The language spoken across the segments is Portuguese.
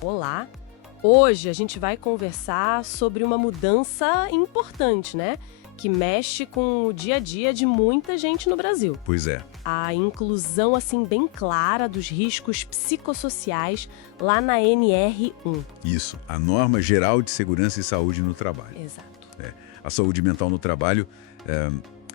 Olá! Hoje a gente vai conversar sobre uma mudança importante, né? Que mexe com o dia a dia de muita gente no Brasil. Pois é. A inclusão, assim, bem clara dos riscos psicossociais lá na NR1. Isso, a Norma Geral de Segurança e Saúde no Trabalho. Exato. A saúde mental no trabalho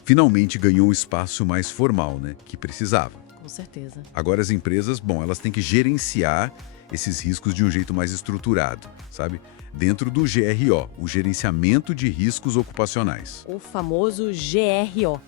finalmente ganhou um espaço mais formal, né, que precisava. Com certeza. Agora as empresas, elas têm que gerenciar esses riscos de um jeito mais estruturado, sabe? Dentro do GRO, o Gerenciamento de Riscos Ocupacionais. O famoso GRO.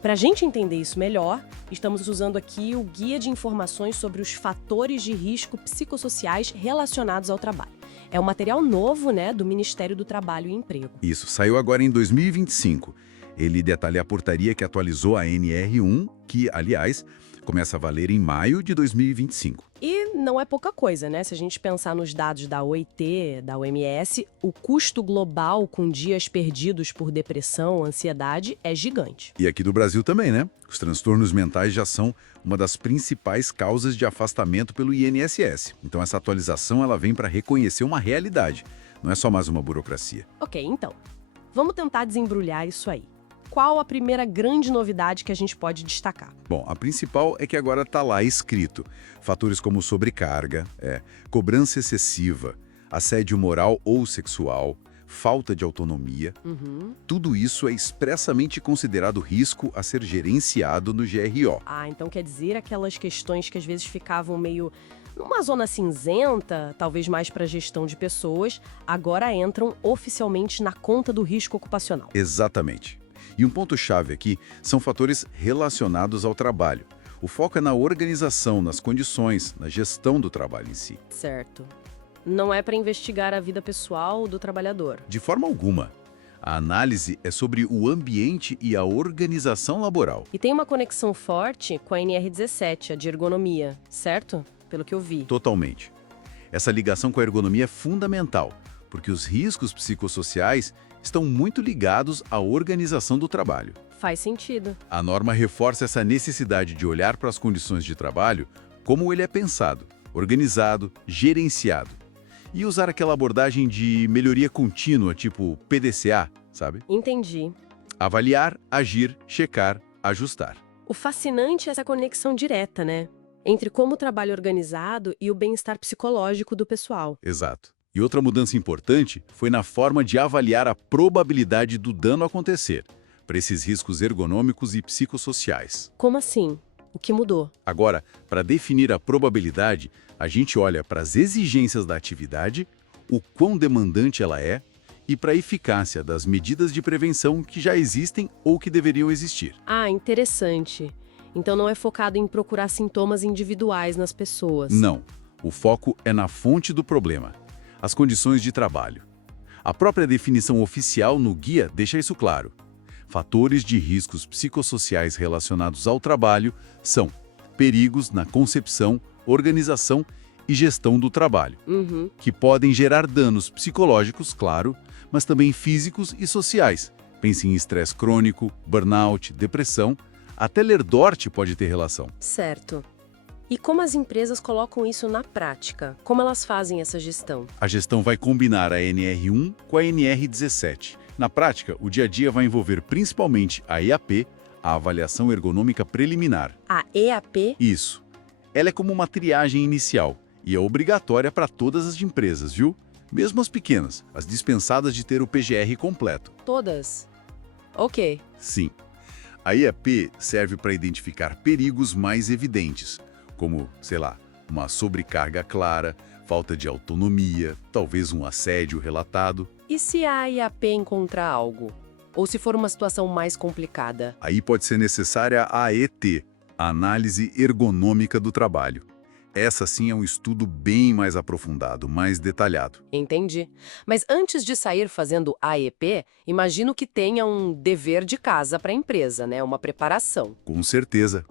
Para a gente entender isso melhor, estamos usando aqui o Guia de Informações sobre os Fatores de Risco Psicossociais Relacionados ao Trabalho. É um material novo, né, do Ministério do Trabalho e Emprego. Isso, saiu agora em 2025. Ele detalha a portaria que atualizou a NR1, que, aliás, começa a valer em maio de 2025. E não é pouca coisa, né? Se a gente pensar nos dados da OIT, da OMS, o custo global com dias perdidos por depressão, ansiedade, é gigante. E aqui do Brasil também, né? Os transtornos mentais já são uma das principais causas de afastamento pelo INSS. Então essa atualização ela vem para reconhecer uma realidade, não é só mais uma burocracia. Ok, então, vamos tentar desembrulhar isso aí. Qual a primeira grande novidade que a gente pode destacar? Bom, a principal é que agora está lá escrito fatores como sobrecarga, cobrança excessiva, assédio moral ou sexual, falta de autonomia. Tudo isso é expressamente considerado risco a ser gerenciado no GRO. Ah, então quer dizer aquelas questões que às vezes ficavam meio numa zona cinzenta, talvez mais para gestão de pessoas, agora entram oficialmente na conta do risco ocupacional. Exatamente. E um ponto-chave aqui são fatores relacionados ao trabalho. O foco é na organização, nas condições, na gestão do trabalho em si. Certo. Não é para investigar a vida pessoal do trabalhador. De forma alguma. A análise é sobre o ambiente e a organização laboral. E tem uma conexão forte com a NR17, a de ergonomia, certo? Pelo que eu vi. Totalmente. Essa ligação com a ergonomia é fundamental, porque os riscos psicossociais estão muito ligados à organização do trabalho. Faz sentido. A norma reforça essa necessidade de olhar para as condições de trabalho como ele é pensado, organizado, gerenciado. E usar aquela abordagem de melhoria contínua, tipo PDCA, sabe? Entendi. Avaliar, agir, checar, ajustar. O fascinante é essa conexão direta, né? Entre como o trabalho é organizado e o bem-estar psicológico do pessoal. Exato. E outra mudança importante foi na forma de avaliar a probabilidade do dano acontecer, para esses riscos ergonômicos e psicossociais. Como assim? O que mudou? Agora, para definir a probabilidade, a gente olha para as exigências da atividade, o quão demandante ela é, e para a eficácia das medidas de prevenção que já existem ou que deveriam existir. Ah, interessante. Então não é focado em procurar sintomas individuais nas pessoas. Não. O foco é na fonte do problema. As condições de trabalho. A própria definição oficial no guia deixa isso claro. Fatores de riscos psicossociais relacionados ao trabalho são perigos na concepção, organização e gestão do trabalho, que podem gerar danos psicológicos, claro, mas também físicos e sociais. Pense em estresse crônico, burnout, depressão, até Lerdort pode ter relação. Certo. E como as empresas colocam isso na prática? Como elas fazem essa gestão? A gestão vai combinar a NR1 com a NR17. Na prática, o dia a dia vai envolver principalmente a EAP, a Avaliação Ergonômica Preliminar. A EAP? Isso. Ela é como uma triagem inicial e é obrigatória para todas as empresas, viu? Mesmo as pequenas, as dispensadas de ter o PGR completo. Todas? Ok. Sim. A EAP serve para identificar perigos mais evidentes, como, uma sobrecarga clara, falta de autonomia, talvez um assédio relatado. E se a IAP encontrar algo? Ou se for uma situação mais complicada? Aí pode ser necessária a AET, a Análise Ergonômica do Trabalho. Essa sim é um estudo bem mais aprofundado, mais detalhado. Entendi. Mas antes de sair fazendo AEP, imagino que tenha um dever de casa para a empresa, né? Uma preparação. Com certeza.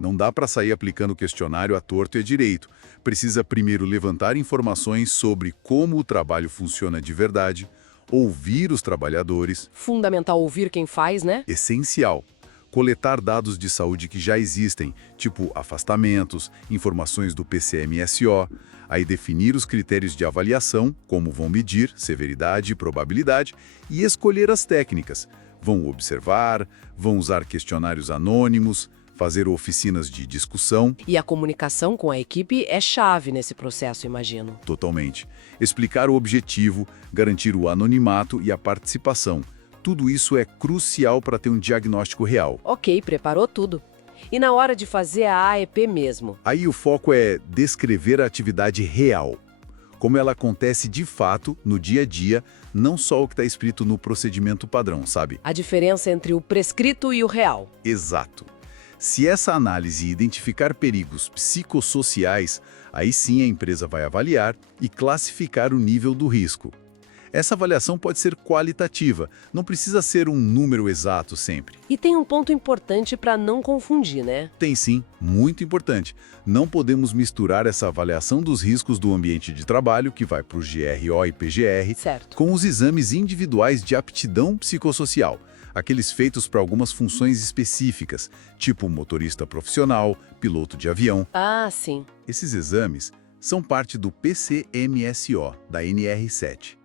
Não dá para sair aplicando o questionário à torto e à direito. Precisa primeiro levantar informações sobre como o trabalho funciona de verdade, ouvir os trabalhadores. Fundamental ouvir quem faz, né? Essencial. coletar dados de saúde que já existem, tipo afastamentos, informações do PCMSO, aí definir os critérios de avaliação, como vão medir, severidade e probabilidade, e escolher as técnicas. Vão observar, vão usar questionários anônimos, fazer oficinas de discussão. E a comunicação com a equipe é chave nesse processo, imagino. Totalmente. Explicar o objetivo, garantir o anonimato e a participação. Tudo isso é crucial para ter um diagnóstico real. Ok, preparou tudo. E na hora de fazer a AEP mesmo? Aí o foco é descrever a atividade real. Como ela acontece de fato, no dia a dia, não só o que está escrito no procedimento padrão, sabe? A diferença entre o prescrito e o real. Exato. Se essa análise identificar perigos psicossociais, aí sim a empresa vai avaliar e classificar o nível do risco. Essa avaliação pode ser qualitativa, não precisa ser um número exato sempre. E tem um ponto importante para não confundir, né? Tem sim, muito importante. Não podemos misturar essa avaliação dos riscos do ambiente de trabalho, que vai para o GRO e PGR, Certo. com os exames individuais de aptidão psicossocial, aqueles feitos para algumas funções específicas, tipo motorista profissional, piloto de avião. Ah, sim. Esses exames são parte do PCMSO, da NR7.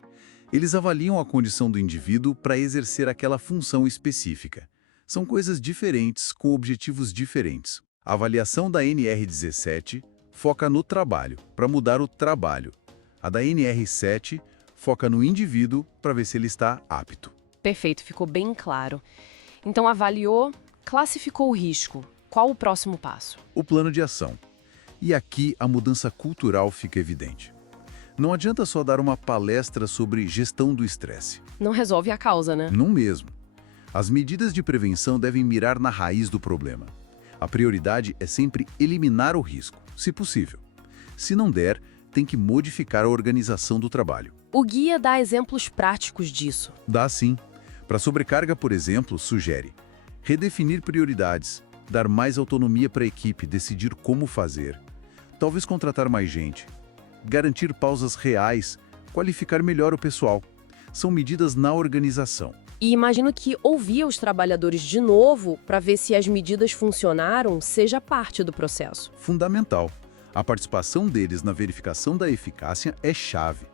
Eles avaliam a condição do indivíduo para exercer aquela função específica. São coisas diferentes, com objetivos diferentes. A avaliação da NR17 foca no trabalho, para mudar o trabalho. A da NR7 foca no indivíduo, para ver se ele está apto. Perfeito, ficou bem claro. Então avaliou, classificou o risco. Qual o próximo passo? O plano de ação. E aqui a mudança cultural fica evidente. Não adianta só dar uma palestra sobre gestão do estresse. Não resolve a causa, né? Não mesmo. As medidas de prevenção devem mirar na raiz do problema. A prioridade é sempre eliminar o risco, se possível. Se não der, tem que modificar a organização do trabalho. O guia dá exemplos práticos disso. Dá sim. Para sobrecarga, por exemplo, sugere redefinir prioridades, dar mais autonomia para a equipe decidir como fazer, talvez contratar mais gente, garantir pausas reais, qualificar melhor o pessoal. São medidas na organização. E imagino que ouvir os trabalhadores de novo para ver se as medidas funcionaram seja parte do processo. Fundamental. A participação deles na verificação da eficácia é chave.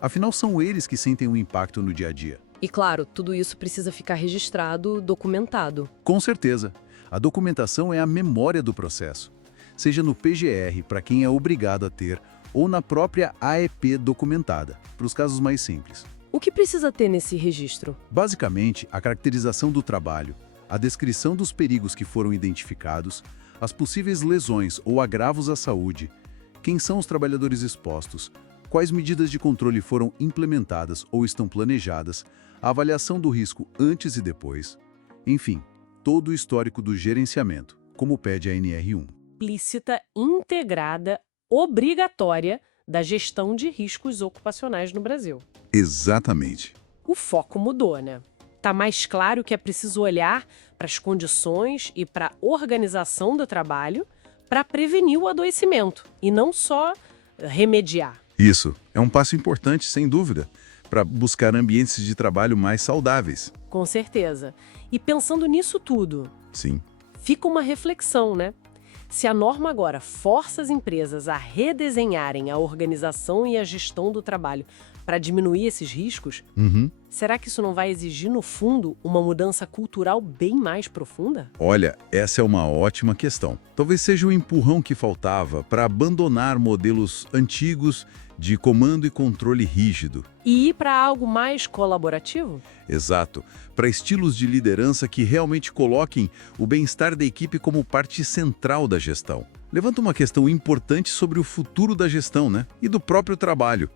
Afinal, são eles que sentem o impacto no dia a dia. E claro, tudo isso precisa ficar registrado, documentado. Com certeza. A documentação é a memória do processo. Seja no PGR, para quem é obrigado a ter, ou na própria AEP documentada, para os casos mais simples. O que precisa ter nesse registro? Basicamente, a caracterização do trabalho, a descrição dos perigos que foram identificados, as possíveis lesões ou agravos à saúde, quem são os trabalhadores expostos, quais medidas de controle foram implementadas ou estão planejadas, a avaliação do risco antes e depois, enfim, todo o histórico do gerenciamento, como pede a NR1. Explícita, integrada, obrigatória da gestão de riscos ocupacionais no Brasil. Exatamente. O foco mudou, né? Tá mais claro que é preciso olhar para as condições e para a organização do trabalho para prevenir o adoecimento e não só remediar. Isso é um passo importante, sem dúvida, para buscar ambientes de trabalho mais saudáveis. Com certeza. E pensando nisso tudo, Sim. fica uma reflexão, né? Se a norma agora força as empresas a redesenharem a organização e a gestão do trabalho para diminuir esses riscos, será que isso não vai exigir, no fundo, uma mudança cultural bem mais profunda? Olha, essa é uma ótima questão. Talvez seja o empurrão que faltava para abandonar modelos antigos de comando e controle rígido. E ir para algo mais colaborativo? Exato. Para estilos de liderança que realmente coloquem o bem-estar da equipe como parte central da gestão. Levanta uma questão importante sobre o futuro da gestão, né? E do próprio trabalho.